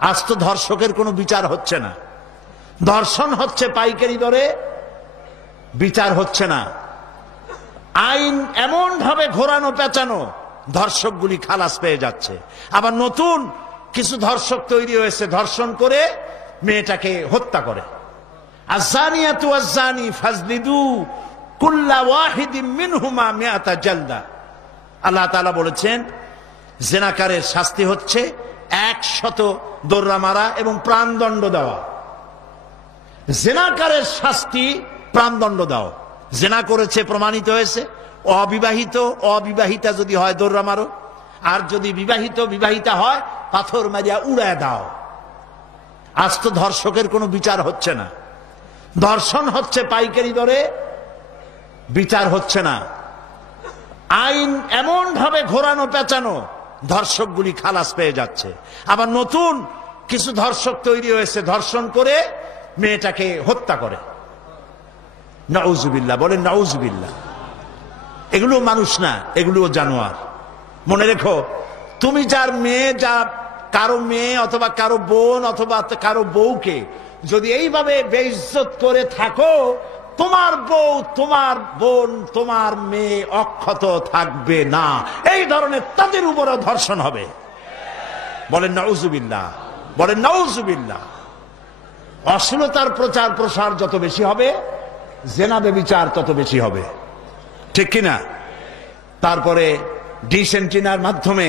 আজ তো ধর্ষকের কোনো বিচার হচ্ছে না, ধর্ষণ হচ্ছে পাইকারি দরে, বিচার হচ্ছে না। আইন এমন ভাবে ঘোরানো পেঁচানো, ধর্ষকগুলি খালাস পেয়ে যাচ্ছে। আবার নতুন কিছু ধর্ষক তৈরি হয়েছে, ধর্ষণ করে মেয়েটাকে হত্যা করে। আযানিয়াতু ওয়াজ্জানি ফাজলিদু কুল্লা ওয়াহিদিম মিনহুমা মিআতা জালদা। আল্লাহ তাআলা বলেছেন জিনাকারের শাস্তি হচ্ছে 100 দোররা মারা এবং প্রাণদণ্ড দেওয়া। জিনাকারের শাস্তি প্রাণদণ্ড দাও। জিনা করেছে প্রমাণিত হয়েছে, অবিবাহিতা যদি হয় দোররা মারো, আর যদি বিবাহিতা হয় পাথর মারিয়া উড়ায় দাও। আজ তো ধর্ষকের কোনো বিচার হচ্ছে না, ধর্ষণ হচ্ছে পাইকারি দরে, বিচার হচ্ছে না। আইন এমন ভাবে ঘোরানো পেঁচানো, ধর্ষকগুলি খালাস পেয়ে যাচ্ছে। আবার নতুন কিছু ধর্ষক তৈরি হয়েছে, ধর্ষণ করে মেয়েটাকে হত্যা করে। নাউজুবিল্লাহ, বলেন নাউজুবিল্লাহ। এগুলো মানুষ না, এগুলো জানোয়ার। মনে রেখো, তুমি যার মেয়ে, কারো মেয়ে অথবা কারো বোন অথবা কারো বউকে যদি এইভাবে বেইজ্জত করে থাকো, তোমার বউ, তোমার বোন, তোমার মেয়ে অক্ষত থাকবে না। এই ধরনের তাদের উপরও ধর্ষণ হবে। বলেন নাউজুবিল্লাহ, বলেন নাউজুবিল্লাহ। অশ্লীলতার প্রচার প্রসার যত বেশি হবে, জেনা ব্যভিচার তত বেশি হবে, ঠিক কিনা? তারপরে ডিশ এন্টিনার মাধ্যমে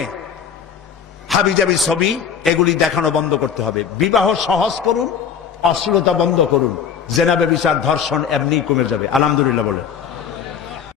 হাবিজাবি ছবি এগুলি দেখানো বন্ধ করতে হবে। বিবাহ সহজ করুন, অশ্লীলতা বন্ধ করুন, জেনা ব্যভিচার ধর্ষণ এমনি কমে যাবে। আলহামদুলিল্লাহ বলে।